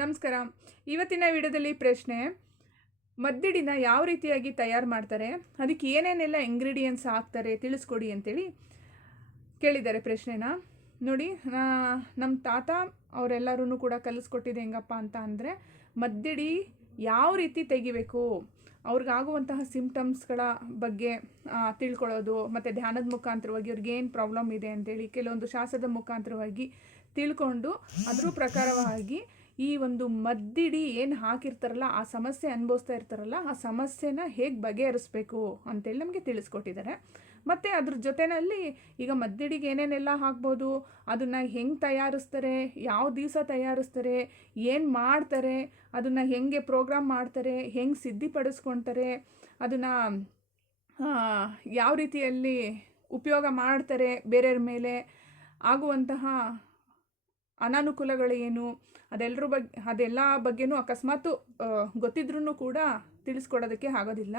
ನಮಸ್ಕಾರ. ಇವತ್ತಿನ ವಿಡಿಯೋದಲ್ಲಿ ಪ್ರಶ್ನೆ, ಮದ್ದಿಡಿನ ಯಾವ ರೀತಿಯಾಗಿ ತಯಾರು ಮಾಡ್ತಾರೆ, ಅದಕ್ಕೆ ಏನೇನೆಲ್ಲ ಇಂಗ್ರೀಡಿಯೆಂಟ್ಸ್ ಹಾಕ್ತಾರೆ ತಿಳಿಸ್ಕೊಡಿ ಅಂತೇಳಿ ಕೇಳಿದ್ದಾರೆ ಪ್ರಶ್ನೆನ. ನೋಡಿ, ನಮ್ಮ ತಾತ ಅವರೆಲ್ಲರೂ ಕೂಡ ಕಲಿಸ್ಕೊಟ್ಟಿದೆ ಹೆಂಗಪ್ಪ ಅಂತ ಅಂದರೆ, ಮದ್ದಿಡಿ ಯಾವ ರೀತಿ ತೆಗಿಬೇಕು, ಅವ್ರಿಗಾಗುವಂತಹ ಸಿಂಪ್ಟಮ್ಸ್ಗಳ ಬಗ್ಗೆ ತಿಳ್ಕೊಳ್ಳೋದು, ಮತ್ತು ಧ್ಯಾನದ ಮುಖಾಂತರವಾಗಿ ಅವ್ರಿಗೆ ಏನು ಪ್ರಾಬ್ಲಮ್ ಇದೆ ಅಂತೇಳಿ ಕೆಲವೊಂದು ಶಾಸ್ತ್ರದ ಮುಖಾಂತರವಾಗಿ ತಿಳ್ಕೊಂಡು ಅದ್ರ ಪ್ರಕಾರವಾಗಿ ಈ ಒಂದು ಮದ್ದಿಡಿ ಏನು ಹಾಕಿರ್ತಾರಲ್ಲ, ಆ ಸಮಸ್ಯೆ ಅನುಭವಿಸ್ತಾ ಇರ್ತಾರಲ್ಲ, ಆ ಸಮಸ್ಯೆನ ಹೇಗೆ ಬಗೆಹರಿಸ್ಬೇಕು ಅಂತೇಳಿ ನಮಗೆ ತಿಳಿಸ್ಕೊಟ್ಟಿದ್ದಾರೆ. ಮತ್ತು ಅದ್ರ ಜೊತೆಯಲ್ಲಿ ಈಗ ಮದ್ದಿಡಿಗೆ ಏನೇನೆಲ್ಲ ಹಾಕ್ಬೋದು, ಅದನ್ನು ಹೆಂಗೆ ತಯಾರಿಸ್ತಾರೆ, ಯಾವ ದಿವಸ ತಯಾರಿಸ್ತಾರೆ, ಏನು ಮಾಡ್ತಾರೆ, ಅದನ್ನು ಹೆಂಗೆ ಪ್ರೋಗ್ರಾಮ್ ಮಾಡ್ತಾರೆ, ಹೆಂಗೆ ಸಿದ್ಧಿಪಡಿಸ್ಕೊಳ್ತಾರೆ, ಅದನ್ನು ಯಾವ ರೀತಿಯಲ್ಲಿ ಉಪಯೋಗ ಮಾಡ್ತಾರೆ, ಬೇರೆಯವ್ರ ಮೇಲೆ ಆಗುವಂತಹ ಅನಾನುಕೂಲಗಳೇನು, ಅದೆಲ್ಲ ಬಗ್ಗೆನೂ ಅಕಸ್ಮಾತು ಗೊತ್ತಿದ್ರೂ ಕೂಡ ತಿಳಿಸ್ಕೊಡೋದಕ್ಕೆ ಆಗೋದಿಲ್ಲ.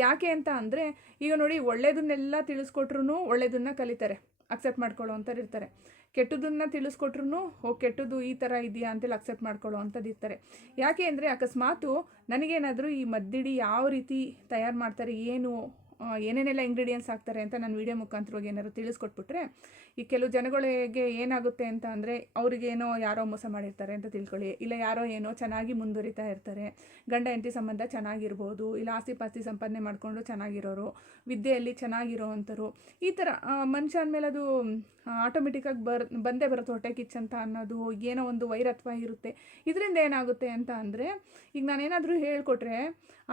ಯಾಕೆ ಅಂತ ಅಂದರೆ, ಈಗ ನೋಡಿ, ಒಳ್ಳೆಯದನ್ನೆಲ್ಲ ತಿಳಿಸ್ಕೊಟ್ರು ಒಳ್ಳೆಯದನ್ನು ಕಲಿತಾರೆ, ಅಕ್ಸೆಪ್ಟ್ ಮಾಡ್ಕೊಳ್ಳೋ ಅಂಥವ್ರು ಇರ್ತಾರೆ. ಕೆಟ್ಟದನ್ನು ತಿಳಿಸ್ಕೊಟ್ರು ಕೆಟ್ಟದ್ದು ಈ ಥರ ಇದೆಯಾ ಅಂತೇಳಿ ಅಕ್ಸೆಪ್ಟ್ ಮಾಡ್ಕೊಳ್ಳೋ ಅಂಥದ್ದು ಇರ್ತಾರೆ. ಯಾಕೆ ಅಂದರೆ, ಅಕಸ್ಮಾತು ನನಗೇನಾದರೂ ಈ ಮದ್ದಿಡಿ ಯಾವ ರೀತಿ ತಯಾರು ಮಾಡ್ತಾರೆ, ಏನೇನೆಲ್ಲ ಇಂಗ್ರೀಡಿಯೆಂಟ್ಸ್ ಹಾಕ್ತಾರೆ ಅಂತ ನಾನು ವಿಡಿಯೋ ಮುಖಾಂತರವಾಗಿ ಏನಾದ್ರು ತಿಳಿಸ್ಕೊಟ್ಬಿಟ್ರೆ, ಈ ಕೆಲವು ಜನಗಳಿಗೆ ಏನಾಗುತ್ತೆ ಅಂತ ಅಂದರೆ, ಅವ್ರಿಗೇನೋ ಯಾರೋ ಮೋಸ ಮಾಡಿರ್ತಾರೆ ಅಂತ ತಿಳ್ಕೊಳ್ಳಿ, ಇಲ್ಲ ಯಾರೋ ಏನೋ ಚೆನ್ನಾಗಿ ಮುಂದುವರಿತಾ ಇರ್ತಾರೆ, ಗಂಡ ಹೆಂಡತಿ ಸಂಬಂಧ ಚೆನ್ನಾಗಿರ್ಬೋದು, ಇಲ್ಲ ಆಸ್ತಿ ಪಾಸ್ತಿ ಸಂಪಾದನೆ ಮಾಡಿಕೊಂಡು ಚೆನ್ನಾಗಿರೋರು, ವಿದ್ಯೆಯಲ್ಲಿ ಚೆನ್ನಾಗಿರೋ ಅಂಥವ್ರು, ಈ ಥರ ಮನುಷ್ಯ ಅಂದಮೇಲೆ ಅದು ಆಟೋಮೆಟಿಕ್ಕಾಗಿ ಬಂದೇ ಬರುತ್ತೆ ಹೊಟ್ಟೆ ಕಿಚ್ಚಂತ ಅನ್ನೋದು, ಏನೋ ಒಂದು ವೈರತ್ವ ಇರುತ್ತೆ. ಇದರಿಂದ ಏನಾಗುತ್ತೆ ಅಂತ ಅಂದರೆ, ಈಗ ನಾನೇನಾದರೂ ಹೇಳ್ಕೊಟ್ರೆ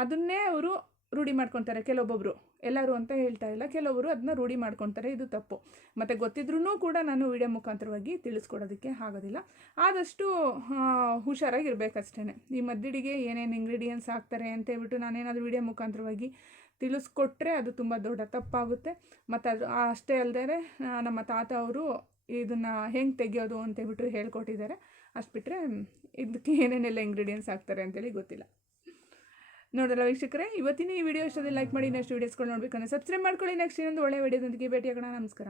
ಅದನ್ನೇ ಅವರು ರೂಢಿ ಮಾಡ್ಕೊತಾರೆ. ಕೆಲವೊಬ್ಬೊಬ್ಬರು, ಎಲ್ಲರೂ ಅಂತ ಹೇಳ್ತಾ ಇಲ್ಲ, ಕೆಲವೊಬ್ಬರು ಅದನ್ನ ರೂಢಿ ಮಾಡ್ಕೊತಾರೆ. ಇದು ತಪ್ಪು. ಮತ್ತು ಗೊತ್ತಿದ್ರೂ ಕೂಡ ನಾನು ವಿಡಿಯೋ ಮುಖಾಂತರವಾಗಿ ತಿಳಿಸ್ಕೊಡೋದಕ್ಕೆ ಆಗೋದಿಲ್ಲ. ಆದಷ್ಟು ಹುಷಾರಾಗಿರ್ಬೇಕಷ್ಟೇ. ಈ ಮದ್ದಿಡಿಗೆ ಏನೇನು ಇಂಗ್ರೀಡಿಯೆಂಟ್ಸ್ ಹಾಕ್ತಾರೆ ಅಂತ ಹೇಳ್ಬಿಟ್ಟು ನಾನೇನಾದರೂ ವಿಡಿಯೋ ಮುಖಾಂತರವಾಗಿ ತಿಳಿಸ್ಕೊಟ್ರೆ ಅದು ತುಂಬ ದೊಡ್ಡ ತಪ್ಪಾಗುತ್ತೆ. ಮತ್ತು ಅದು ಅಷ್ಟೇ ಅಲ್ಲದೆ ನಮ್ಮ ತಾತ ಅವರು ಇದನ್ನು ಹೆಂಗೆ ತೆಗೆಯೋದು ಅಂತೇಳ್ಬಿಟ್ಟು ಹೇಳ್ಕೊಟ್ಟಿದ್ದಾರೆ. ಅಷ್ಟು ಬಿಟ್ಟರೆ ಇದಕ್ಕೆ ಏನೇನೆಲ್ಲ ಇಂಗ್ರೀಡಿಯೆಂಟ್ಸ್ ಹಾಕ್ತಾರೆ ಅಂತೇಳಿ ಗೊತ್ತಿಲ್ಲ. ನೋಡಲ್ಲ ವೀಕ್ಷಕರೇ, ಇವತ್ತಿನ ಈ ವಿಡಿಯೋ ಇಷ್ಟದಲ್ಲಿ ಲೈಕ್ ಮಾಡಿ, ನೆಕ್ಸ್ಟ್ ವೀಡಿಯೋಸ್ಗಳು ನೋಡಬೇಕಂದ್ರೆ ಸಬ್ಸ್ಕ್ರೈಬ್ ಮಾಡ್ಕೊಳ್ಳಿ. ನೆಕ್ಸ್ಟ್ ಇನ್ನೊಂದು ಒಳ್ಳೆಯ ವಿಡಿಯೋದೊಂದಿಗೆ ಭೇಟಿಯಾಗೋಣ. ನಮಸ್ಕಾರ.